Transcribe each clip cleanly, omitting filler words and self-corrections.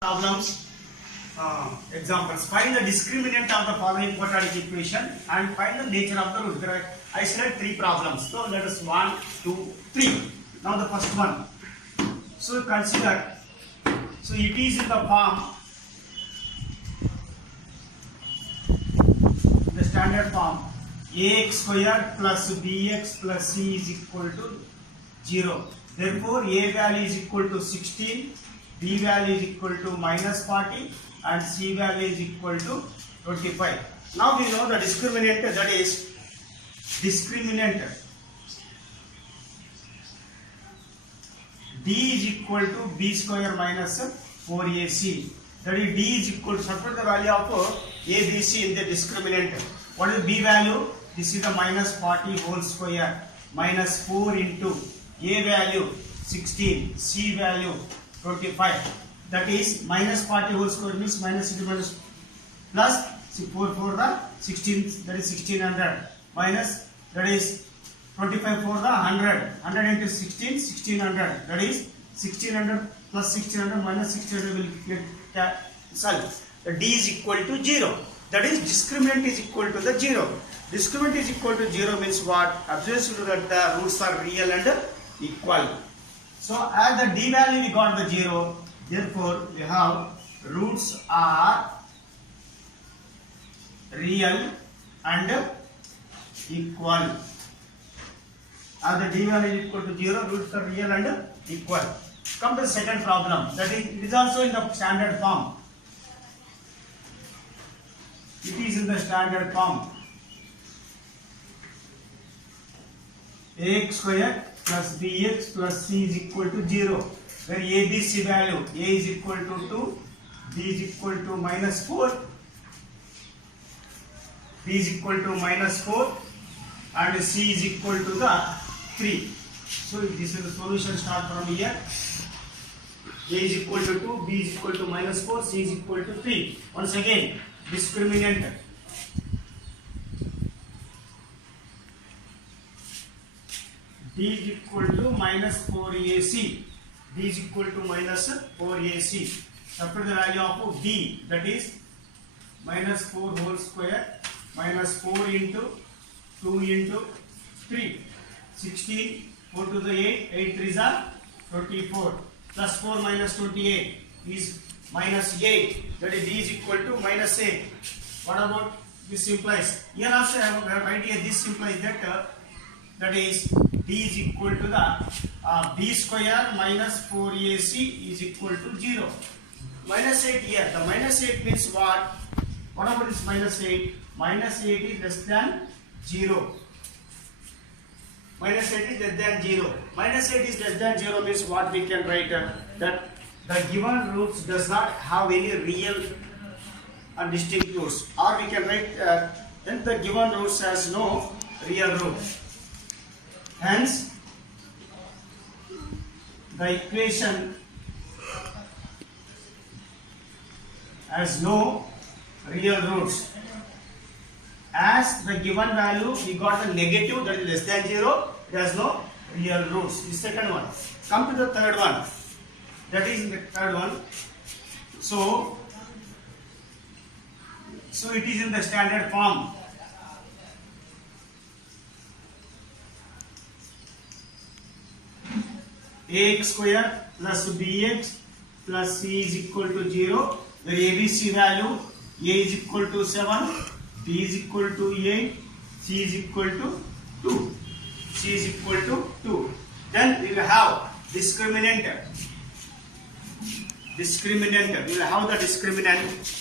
Problems. Examples. Find the discriminant of the following quadratic equation and find the nature of the root. I select three problems. So let us 1, 2, 3. Now the first one. So consider. So it is in the form, the standard form, ax square plus bx plus c is equal to 0. Therefore, a value is equal to 16. B value is equal to minus 40 and C value is equal to 25. Now we know the discriminant, that is discriminant D is equal to B square minus 4AC. That is D is equal to substitute the value of A, B, C in the discriminant. What is B value? This is the minus 40 whole square minus 4 into A value 16, C value 25. That is minus 40 whole square means minus into minus plus 4 for the 16, that is 1600 minus, that is 25 for the 100. 100 into 16, 1600. That is 1600 plus 1600 minus 1600 will get cancelled. The D is equal to 0. That is discriminant is equal to the 0. Discriminant is equal to 0 means what? Observe that the roots are real and equal. So as the D value we got the 0, therefore we have roots are real and equal. As the D value is equal to 0, roots are real and equal. Come to the second problem. That is, it is also in the standard form. It is in the standard form. Ax square plus bx plus c is equal to 0, where a, b, c value, a is equal to 2, b is equal to minus 4, b is equal to minus 4 and c is equal to the 3. So this is the solution. Start from here. A is equal to 2, b is equal to minus 4, c is equal to 3. Once again, discriminant D is equal to minus 4AC. D is equal to minus 4AC. Substitute the value of D, that is minus 4 whole square minus 4 into 2 into 3. 16, 4 to the 8, 8 3s are 24. Plus 4 minus 28 is minus 8. That is D is equal to minus 8. What about this implies? Here also I have idea this implies that is D is equal to the B square minus 4AC is equal to 0. Minus 8 here. The minus 8 means what? What about this minus 8? Minus 8 is less than 0. Minus 8 is less than 0. Minus 8 is less than 0 means what we can write? That the given roots does not have any real and distinct roots. Or we can write then the given roots has no real root. Hence, the equation has no real roots. As the given value we got a negative, that is less than 0, it has no real roots. The second one. Come to the third one. That is the third one. So it is in the standard form. Ax square plus bx plus c is equal to 0. The ABC value, a is equal to 7, b is equal to 8, c is equal to 2. C is equal to 2. Then we will have discriminant. Discriminant. We will have the discriminant.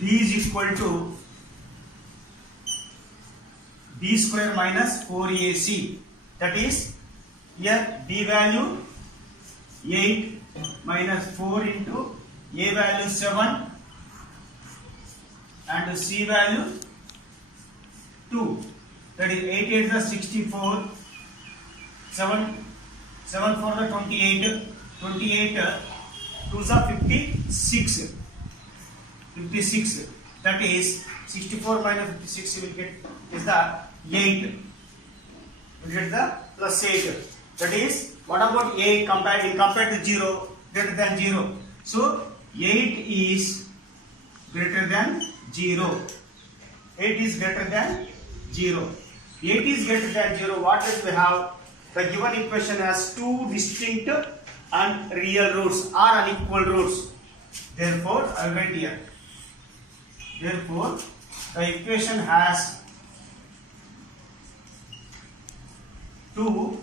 D is equal to B square minus 4AC. That is, here D value 8 minus 4 into A value 7 and C value 2. That is 8 8 is 64, 7 for the 28, 28 2s are 56. That is 64 minus 56 you will get is the 8. You will get the plus 8. That is, what about 8 compared to 0? Greater than 0. So 8 is greater than 0. 8 is greater than 0. 8 is greater than 0. What does we have? The given equation has two distinct and real roots or unequal roots. Therefore, I will write here. Therefore, the equation has two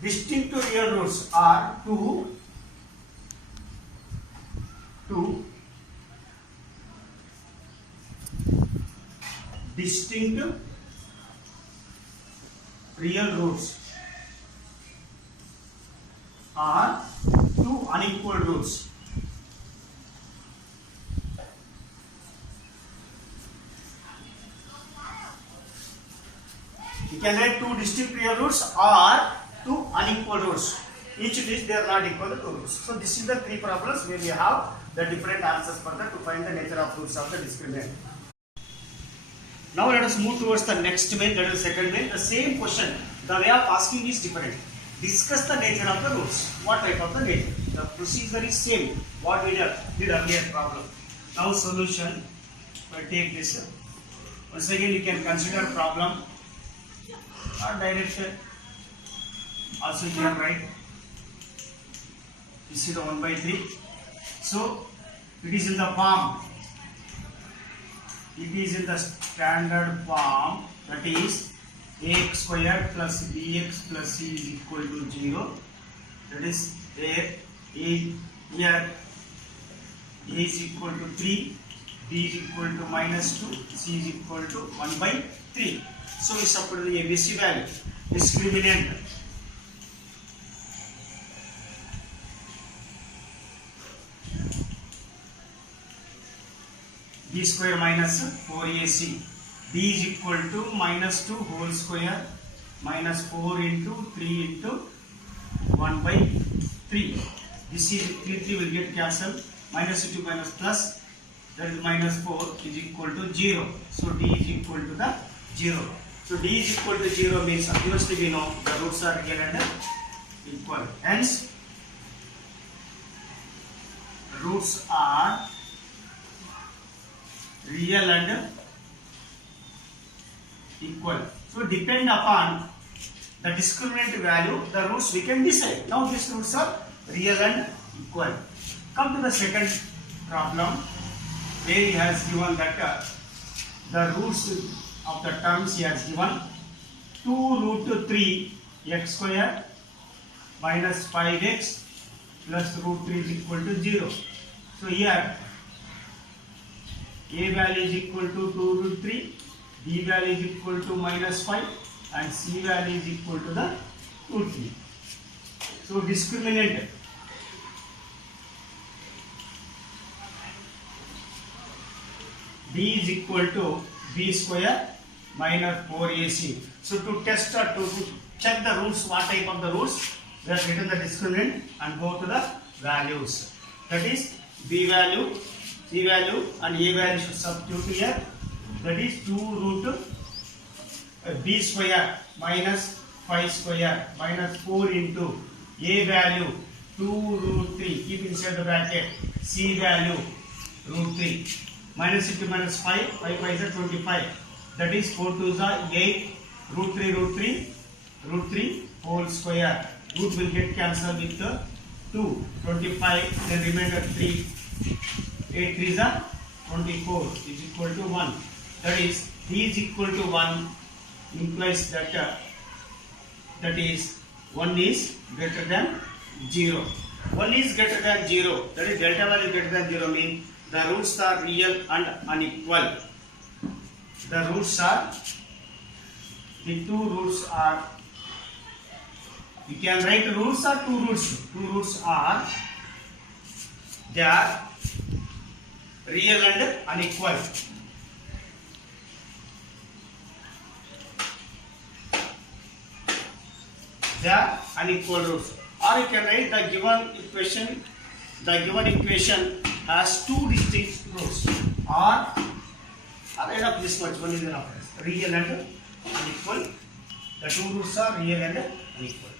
distinct real roots are two distinct real roots are two unequal roots. You can write two distinct real roots or two unequal roots. Each of these they are not equal to two roots. So this is the three problems where we have the different answers for that to find the nature of roots of the discriminant. Now let us move towards the next main, that is second main. The same question, the way of asking is different. Discuss the nature of the roots. What type of the nature? The procedure is same. What we did earlier problem. Now solution. I take this. Once again you can consider problem or direction. Also you can write. This is the 1 by 3. So it is in the form. It is in the standard form, that is ax square plus bx plus c is equal to 0. That is here a is equal to 3, b is equal to minus 2, c is equal to 1 by 3. So we substitute the ABC value. Discriminant b square minus 4ac. b is equal to minus 2 whole square minus 4 into 3 into 1 by 3. This is 3 will get cancelled. Minus 2 minus plus, that is minus 4 is equal to 0. So d is equal to the 0. So d is equal to 0 means obviously we know the roots are real and equal. Hence roots are real and equal. So depend upon the discriminant value, the roots we can decide. Now these roots are real and equal. Come to the second problem where he has given that the roots of the terms he has given 2 root 3 x square minus 5x plus root 3 is equal to 0. So here a value is equal to 2 root 3, b value is equal to minus 5 and c value is equal to the root 3. So discriminant b is equal to b square minus 4ac. So to test or to check the roots, what type of the roots, we have written the discriminant and go to the values. That is b value, c value and a value should substitute here. That is 2 root b square minus 5 square minus 4 into a value 2 root 3, keep inside the bracket, c value root 3. Minus into minus 5, 5 5 is 25. That is 4 2 is 8, root 3 whole square. Root will get cancelled with 2, 25, then remainder 3. 8 3 is 24 is equal to 1. That is d is equal to 1 implies that that is 1 is greater than 0. 1 is greater than 0. That is delta value greater than 0 means the roots are real and unequal. The roots are, the two roots are, you can write roots or two roots. Two roots are, they are real and unequal. They are unequal roots. Or you can write the given equation has two distinct roots, or end of this much one is enough. Real and unequal. The two roots are real and unequal.